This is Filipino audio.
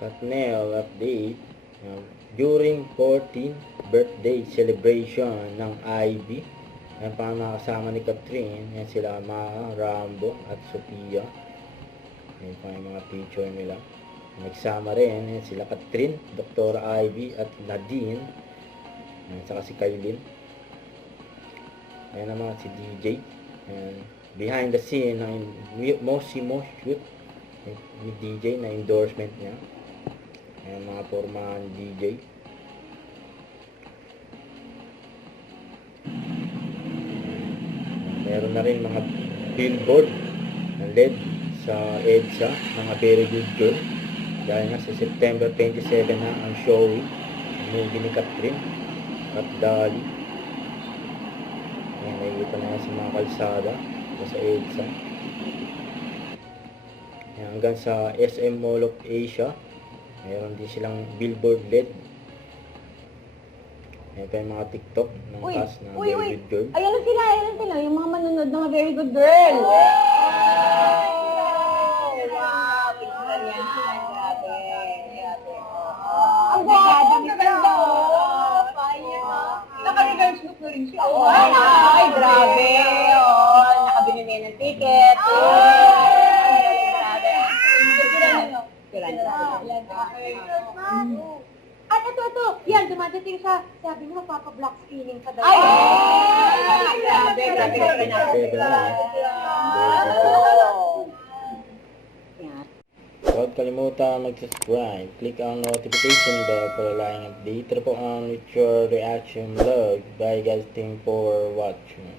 Katnel update. During 14th birthday celebration ng Ivy, yan pa mga kasama ni Catherine. Yan sila Ma, Rambo at Sophia. Yan pa yung mga picture nila. Nagsama rin yan sila Catherine, Dr. Ivy at Nadine. Yan, saka si Kailin. Ayan naman si DJ. Ayan, behind the scene ng Mosimo shoot ni DJ na endorsement niya. Ayan, mga formahan DJ. Meron na rin mga billboard na LED sa EDSA, mga Very Good Girl. Dahil nga sa September 27 na ang showing ng movie ni Catherine at Dali. Ayan, nakikita na yan sa mga kalsada sa EDSA. Ayan, hanggang sa SM Mall of Asia, mayroon din silang billboard LED. Ayan pa yung mga TikTok ng cast na Very Good Girl. Ayan na sila, yung mga manunod ng mga Very Good Girl. Wow! Picture yan. Grabe. Ang ganda, ganda. Naka-reverse look na rin siya. Ay, grabe. Nakabili na ng ticket. At ito, yan, dumadating sa, sabi mo, magpapa-block screening ka daw. Ay! Grabe. Huwag kalimutan mag-subscribe. Click ang notification bell para laging update po ang with your reaction vlog. Bye guys, thank you for watching.